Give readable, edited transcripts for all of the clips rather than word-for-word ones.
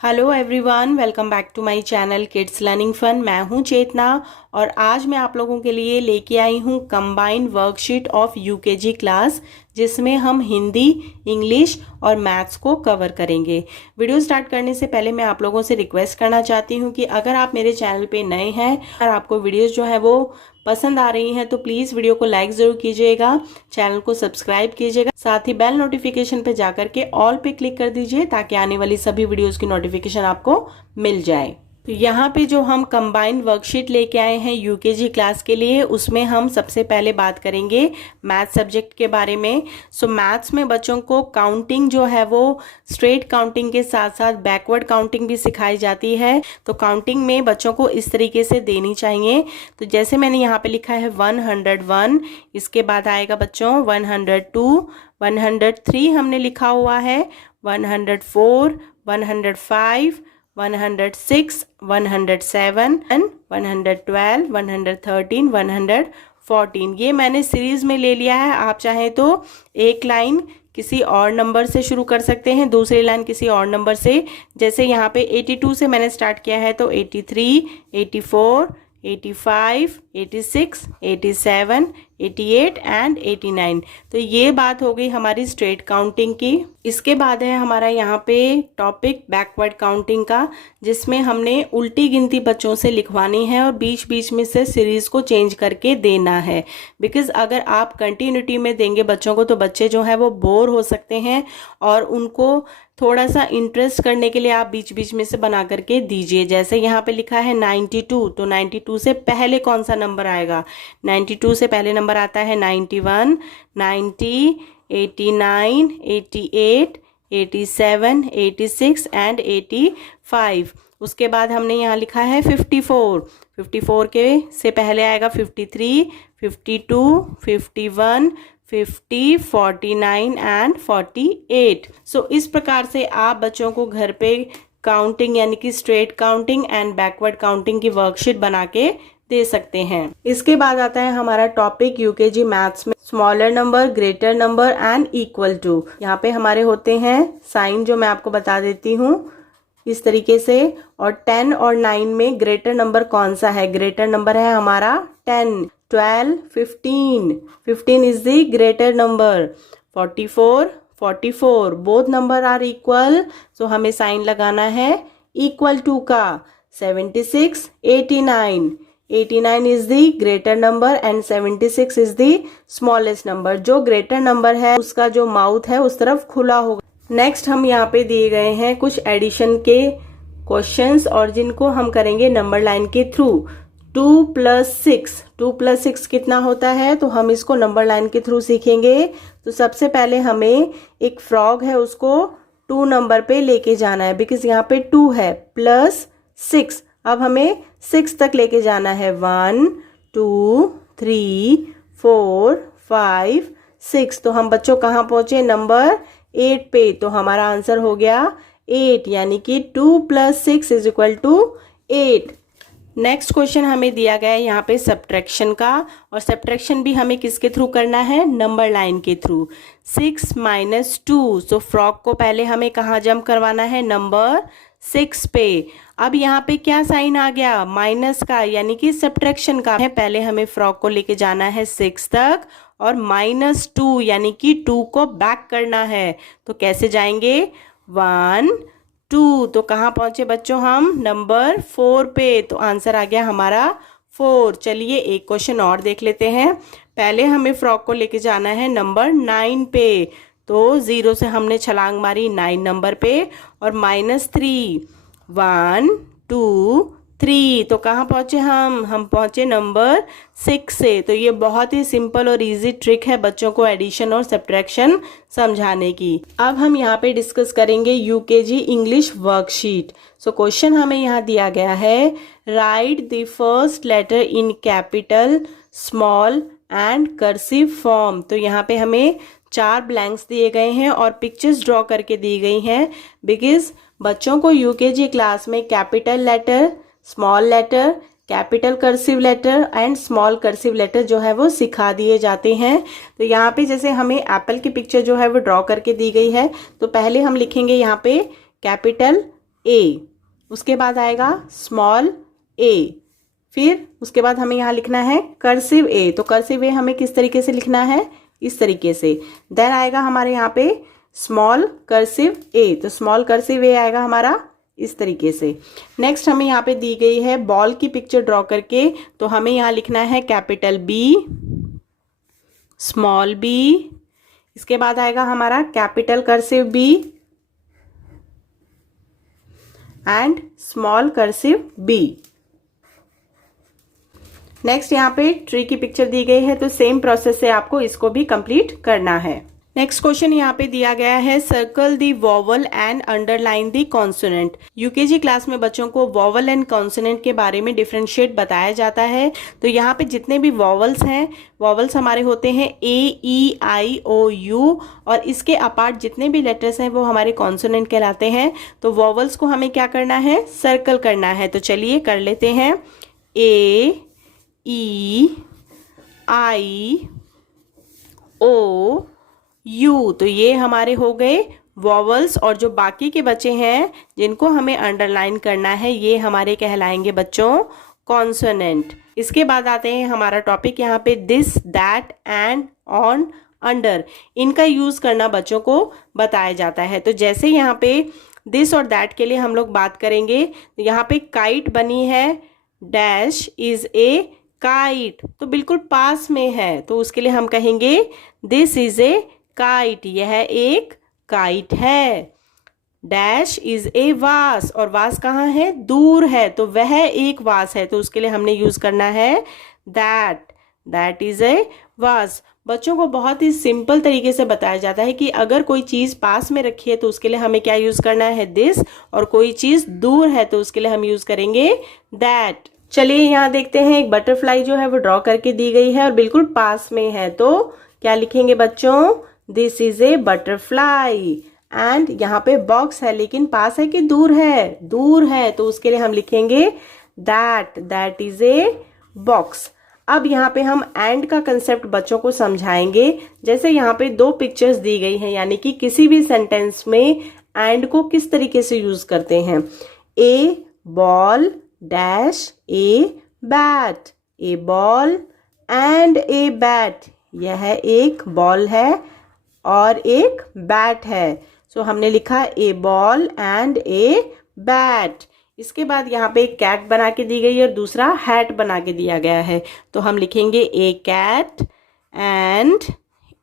Hello everyone, welcome back to my channel kids learning fun. मैं हूं चेतना और आज मैं आप लोगों के लिए लेके आई हूं combined worksheet of UKG class, जिसमें हम हिंदी, इंग्लिश और मैथ्स को कवर करेंगे। वीडियो स्टार्ट करने से पहले मैं आप लोगों से रिक्वेस्ट करना चाहती हूं कि अगर आप मेरे चैनल पे नए हैं और आपको वीडियोस जो है वो पसंद आ रही हैं तो प्लीज़ वीडियो को लाइक ज़रूर कीजिएगा, चैनल को सब्सक्राइब कीजिएगा, साथ ही बेल नोटिफिकेशन पे जाकर के ऑल पे क्लिक कर दीजिए ताकि आने वाली सभी वीडियोस की नोटिफिकेशन आपको मिल जाए। तो यहाँ पे जो हम कंबाइंड वर्कशीट लेके आए हैं यूकेजी क्लास के लिए, उसमें हम सबसे पहले बात करेंगे मैथ सब्जेक्ट के बारे में। सो मैथ्स में बच्चों को काउंटिंग जो है वो स्ट्रेट काउंटिंग के साथ साथ बैकवर्ड काउंटिंग भी सिखाई जाती है। तो काउंटिंग में बच्चों को इस तरीके से देनी चाहिए। तो जैसे मैंने यहाँ पे लिखा है 101, इसके बाद आएगा बच्चों 102, 103 हमने लिखा हुआ है, 104, 105, 106, 107 एंड 112, 113, 114। ये मैंने सीरीज में ले लिया है। आप चाहें तो एक लाइन किसी और नंबर से शुरू कर सकते हैं, दूसरी लाइन किसी और नंबर से। जैसे यहाँ पे 82 से मैंने स्टार्ट किया है तो 83, 84, 85, 86, 87, 88 एंड 89। तो ये बात हो गई हमारी स्ट्रेट काउंटिंग की। इसके बाद है हमारा यहाँ पे टॉपिक बैकवर्ड काउंटिंग का, जिसमें हमने उल्टी गिनती बच्चों से लिखवानी है और बीच बीच में से सीरीज को चेंज करके देना है। बिकॉज अगर आप कंटिन्यूटी में देंगे बच्चों को तो बच्चे जो है वो बोर हो सकते हैं, और उनको थोड़ा सा इंटरेस्ट करने के लिए आप बीच बीच में से बना करके दीजिए। जैसे यहाँ पे लिखा है 92, तो 92 से पहले कौन सा नंबर आएगा? 92 से पहले नंबर आता है 91, 90, 89, 88, 87, 86 एंड 85। उसके बाद हमने यहाँ लिखा है 54, 54 के से पहले आएगा 53, 52, 51, 50, 49 एंड 48। सो इस प्रकार से आप बच्चों को घर पे काउंटिंग यानी कि straight counting and backward counting की वर्कशीट बना के दे सकते हैं। इसके बाद आता है हमारा टॉपिक यूकेजी मैथ्स में smaller number, greater number and equal to. यहाँ पे हमारे होते हैं साइन, जो मैं आपको बता देती हूँ इस तरीके से। और 10 और 9 में ग्रेटर नंबर कौन सा है? ग्रेटर नंबर है हमारा 10, 12, 15, 15 is the greater number, 44, 44, both number are equal, so हमें साइन लगाना है इक्वल टू का। 76, 89, 89 is the greater number and 76 is the smallest number। जो greater number है उसका जो माउथ है उस तरफ खुला होगा। नेक्स्ट हम यहाँ पे दिए गए हैं कुछ एडिशन के क्वेश्चंस, और जिनको हम करेंगे नंबर लाइन के थ्रू। 2 + 6, 2 + 6 कितना होता है? तो हम इसको नंबर लाइन के थ्रू सीखेंगे। तो सबसे पहले हमें एक फ्रॉग है उसको 2 नंबर पे लेके जाना है, बिकॉज यहाँ पे 2 है प्लस 6। अब हमें 6 तक लेके जाना है। 1, 2, 3, 4, 5, 6। तो हम बच्चों कहाँ पहुंचे? नंबर 8 पे। तो हमारा आंसर हो गया 8, यानी कि 2 + 6 = 8। नेक्स्ट क्वेश्चन हमें दिया गया है यहाँ पे सब्ट्रैक्शन का, और सब्ट्रैक्शन भी हमें किसके थ्रू करना है? नंबर लाइन के थ्रू। 6 - 2, सो फ्रॉग को पहले हमें कहाँ जंप करवाना है? नंबर 6 पे। अब यहाँ पे क्या साइन आ गया? माइनस का, यानी कि सब्ट्रैक्शन का है। पहले हमें फ्रॉग को लेके जाना है 6 तक और -2 यानी कि 2 को बैक करना है। तो कैसे जाएंगे? 1, 2, तो कहाँ पहुंचे बच्चों हम? नंबर 4 पे। तो आंसर आ गया हमारा 4। चलिए एक क्वेश्चन और देख लेते हैं। पहले हमें फ्रॉक को लेके जाना है नंबर 9 पे। तो 0 से हमने छलांग मारी 9 नंबर पे, और -3, 1, 2, 3, तो कहाँ पहुंचे हम पहुंचे नंबर 6 से। तो ये बहुत ही सिंपल और इजी ट्रिक है बच्चों को एडिशन और सब्ट्रैक्शन समझाने की। अब हम यहाँ पे डिस्कस करेंगे UKG English worksheet. So question हमें यहाँ दिया गया है, write the first letter in capital, small and cursive form. तो यहाँ पे हमें 4 ब्लैंक्स दिए गए हैं और पिक्चर्स ड्रॉ करके दी गई हैं, बिकॉज बच्चों को यूकेजी क्लास में capital letter, small letter, capital cursive letter and small cursive letter जो है वो सिखा दिए जाते हैं। तो यहाँ पे जैसे हमें एप्पल की पिक्चर जो है वो ड्रॉ करके दी गई है, तो पहले हम लिखेंगे यहाँ पे कैपिटल ए, उसके बाद आएगा स्मॉल ए, फिर उसके बाद हमें यहाँ लिखना है कर्सिव ए। तो कर्सिव ए हमें किस तरीके से लिखना है, इस तरीके से। देन आएगा हमारे यहाँ पे स्मॉल कर्सिव ए, तो स्मॉल कर्सिव ए आएगा हमारा इस तरीके से। नेक्स्ट हमें यहाँ पे दी गई है बॉल की पिक्चर ड्रॉ करके, तो हमें यहाँ लिखना है कैपिटल बी, स्मॉल बी, इसके बाद आएगा हमारा capital cursive B and small cursive B. Next यहाँ पे ट्री की पिक्चर दी गई है, तो सेम प्रोसेस से आपको इसको भी कंप्लीट करना है। नेक्स्ट क्वेश्चन यहाँ पे दिया गया है circle the vowel and underline the consonant. UKG class में बच्चों को वॉवल एंड कॉन्सोनेंट के बारे में डिफरेंशिएट बताया जाता है। तो यहाँ पे जितने भी वॉवल्स हैं, वॉवल्स हमारे होते हैं ए, ई, आई, ओ, यू, और इसके अपार्ट जितने भी लेटर्स हैं वो हमारे कॉन्सोनेंट कहलाते हैं। तो वॉवल्स को हमें क्या करना है, सर्कल करना है। तो चलिए कर लेते हैं। ए, ई, आई, ओ, यू, तो ये हमारे हो गए वॉवल्स, और जो बाकी के बचे हैं जिनको हमें अंडरलाइन करना है ये हमारे कहलाएंगे बच्चों कॉन्सोनेंट। इसके बाद आते हैं हमारा टॉपिक यहाँ पे this, that, and, on, under. इनका यूज करना बच्चों को बताया जाता है। तो जैसे यहाँ पे दिस और दैट के लिए हम लोग बात करेंगे, तो यहाँ पे काइट बनी है, डैश इज ए काइट, तो बिल्कुल पास में है, तो उसके लिए हम कहेंगे दिस इज ए काइट, यह एक काइट है। डैश इज ए वास, और वास कहाँ है, दूर है, तो वह एक वास है, तो उसके लिए हमने यूज करना है दैट, दैट इज ए वास। बच्चों को बहुत ही सिंपल तरीके से बताया जाता है कि अगर कोई चीज पास में रखी है तो उसके लिए हमें क्या यूज करना है, दिस, और कोई चीज दूर है तो उसके लिए हम यूज करेंगे दैट। चलिए यहाँ देखते हैं, एक बटरफ्लाई जो है वो ड्रॉ करके दी गई है और बिल्कुल पास में है, तो क्या लिखेंगे बच्चों, this is a butterfly. And यहाँ पे बॉक्स है लेकिन पास है कि दूर है, दूर है, तो उसके लिए हम लिखेंगे that, that is a box. अब यहाँ पे हम एंड का कंसेप्ट बच्चों को समझाएंगे। जैसे यहाँ पे दो पिक्चर्स दी गई हैं, यानी कि किसी भी सेंटेंस में एंड को किस तरीके से यूज करते हैं। A ball dash a bat, a ball and a bat, यह एक बॉल है और एक बैट है। सो हमने लिखा ए बॉल एंड ए बैट। इसके बाद यहाँ पे एक कैट बना के दी गई है और दूसरा हैट बना के दिया गया है, तो हम लिखेंगे ए कैट एंड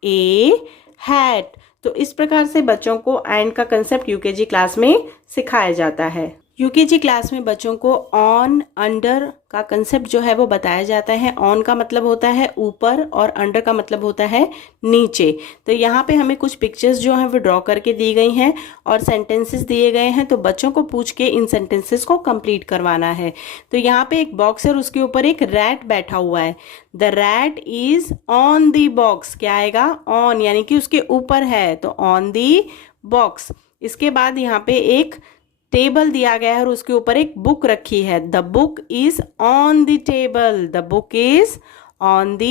ए हैट। तो इस प्रकार से बच्चों को एंड का कंसेप्ट यूकेजी क्लास में सिखाया जाता है। यूकेजी क्लास में बच्चों को ऑन, अंडर का कंसेप्ट जो है वो बताया जाता है। ऑन का मतलब होता है ऊपर और अंडर का मतलब होता है नीचे। तो यहाँ पे हमें कुछ पिक्चर्स जो हैं वो ड्रॉ करके दी गई हैं और सेंटेंसेस दिए गए हैं, तो बच्चों को पूछ के इन सेंटेंसेस को कंप्लीट करवाना है। तो यहाँ पे एक बॉक्स है और उसके ऊपर एक रैट बैठा हुआ है। The rat is on the box, क्या आएगा, ऑन, यानी कि उसके ऊपर है, तो ऑन दी बॉक्स। इसके बाद यहाँ पे एक टेबल दिया गया है और उसके ऊपर एक बुक रखी है। The book is on the table, the book is on the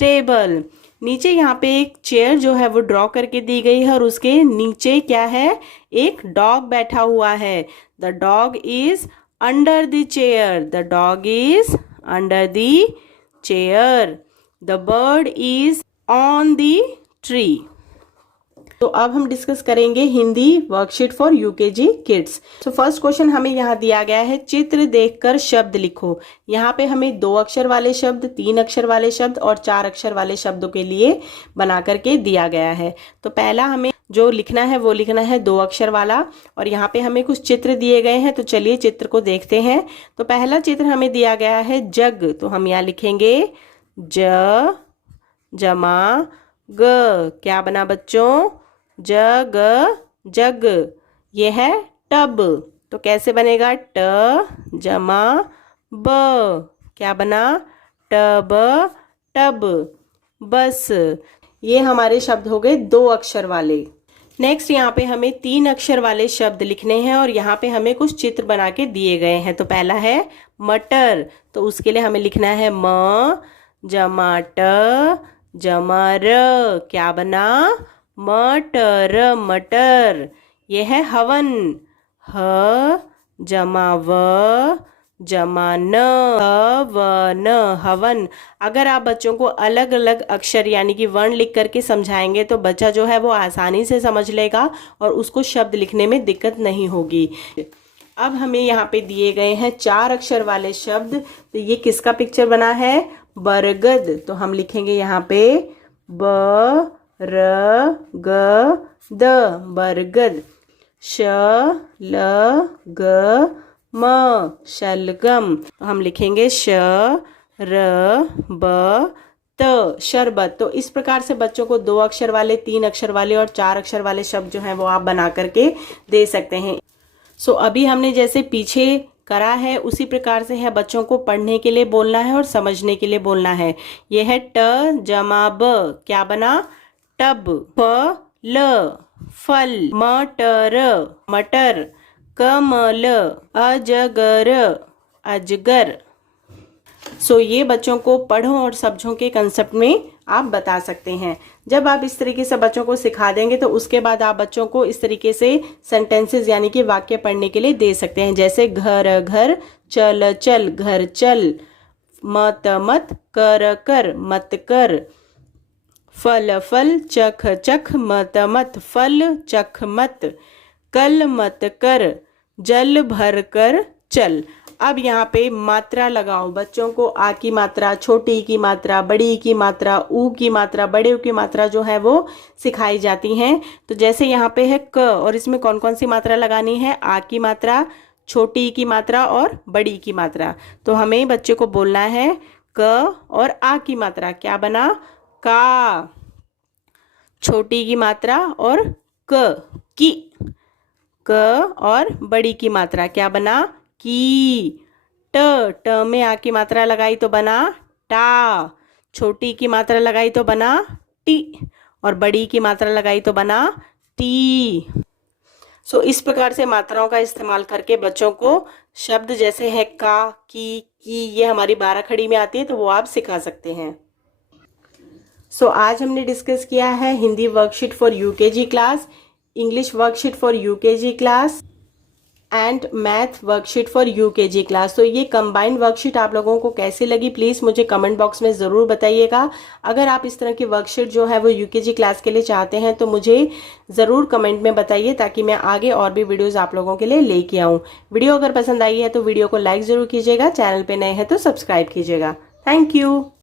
table. नीचे यहाँ पे एक चेयर जो है वो ड्रॉ करके दी गई है और उसके नीचे क्या है, एक डॉग बैठा हुआ है। The dog is under the chair, the dog is under the chair. The bird is on the tree. तो अब हम डिस्कस करेंगे Hindi worksheet for UKG kids. तो फर्स्ट क्वेश्चन हमें यहाँ दिया गया है, चित्र देखकर शब्द लिखो। यहाँ पे हमें 2 अक्षर वाले शब्द, 3 अक्षर वाले शब्द और 4 अक्षर वाले शब्दों के लिए बना करके दिया गया है। तो पहला हमें जो लिखना है वो लिखना है 2 अक्षर वाला, और यहाँ पे हमें कुछ चित्र दिए गए हैं, तो चलिए चित्र को देखते हैं। तो पहला चित्र हमें दिया गया है जग, तो हम यहाँ लिखेंगे ज जमा ग, क्या बना बच्चों, जग, जग। ये है टब, तो कैसे बनेगा, ट जमा ब, क्या बना, टब, टब। बस, ये हमारे शब्द हो गए 2 अक्षर वाले। नेक्स्ट यहाँ पे हमें 3 अक्षर वाले शब्द लिखने हैं और यहाँ पे हमें कुछ चित्र बना के दिए गए हैं। तो पहला है मटर, तो उसके लिए हमें लिखना है म जमा ट जमा र, क्या बना, मटर, मटर। यह है हवन, ह जमा व जमा न, हवन, हवन। अगर आप बच्चों को अलग अलग अक्षर यानी कि वर्ण लिख करके समझाएंगे तो बच्चा जो है वो आसानी से समझ लेगा और उसको शब्द लिखने में दिक्कत नहीं होगी। अब हमें यहाँ पे दिए गए हैं 4 अक्षर वाले शब्द। तो ये किसका पिक्चर बना है? बरगद। तो हम लिखेंगे यहाँ पे ब र ग द, बरगद। श ल ग म, शलगम। तो हम लिखेंगे श र ब त, शरबत। तो इस प्रकार से बच्चों को 2 अक्षर वाले, 3 अक्षर वाले और 4 अक्षर वाले शब्द जो हैं वो आप बना करके दे सकते हैं। सो अभी हमने जैसे पीछे करा है उसी प्रकार से है बच्चों को पढ़ने के लिए बोलना है और समझने के लिए बोलना है। यह है ट जमा ब, क्या बना? टब। फ ल फल, मटर मटर, कमल, अजगर अजगर। सो ये बच्चों को पढ़ो और समझो के कंसेप्ट में आप बता सकते हैं। जब आप इस तरीके से बच्चों को सिखा देंगे तो उसके बाद आप बच्चों को इस तरीके से सेंटेंसेस यानी कि वाक्य पढ़ने के लिए दे सकते हैं। जैसे घर घर, चल चल, घर चल, मत मत, कर कर, मत कर, फल फल, चख चख, मत मत, फल चख मत, कल मत कर, जल भर कर चल। अब यहाँ पे मात्रा लगाओ। बच्चों को आ की मात्रा, छोटी की मात्रा, बड़ी की मात्रा, ऊ की मात्रा, बड़े ऊ की मात्रा जो है वो सिखाई जाती हैं। तो जैसे यहाँ पे है क, और इसमें कौन कौन सी मात्रा लगानी है? आ की मात्रा, छोटी की मात्रा और बड़ी की मात्रा। तो हमें बच्चे को बोलना है क और आ की मात्रा, क्या बना? का। छोटी की मात्रा और की, क और बड़ी की मात्रा, क्या बना? की। ट, ट में आ की मात्रा लगाई तो बना टा। छोटी की मात्रा लगाई तो बना टी और बड़ी की मात्रा लगाई तो बना टी। सो इस प्रकार से मात्राओं का इस्तेमाल करके बच्चों को शब्द जैसे है का, की, ये हमारी 12 खड़ी में आती है तो वो आप सिखा सकते हैं। सो आज हमने डिस्कस किया है Hindi worksheet for UKG class, English worksheet for UKG class and math worksheet for UKG class. तो ये कंबाइंड वर्कशीट आप लोगों को कैसी लगी प्लीज़ मुझे कमेंट बॉक्स में ज़रूर बताइएगा। अगर आप इस तरह की वर्कशीट जो है वो यूकेजी क्लास के लिए चाहते हैं तो मुझे ज़रूर कमेंट में बताइए ताकि मैं आगे और भी वीडियोज़ आप लोगों के लिए लेके आऊँ। वीडियो अगर पसंद आई है तो वीडियो को लाइक ज़रूर कीजिएगा, चैनल पर नए हैं तो सब्सक्राइब कीजिएगा। Thank you.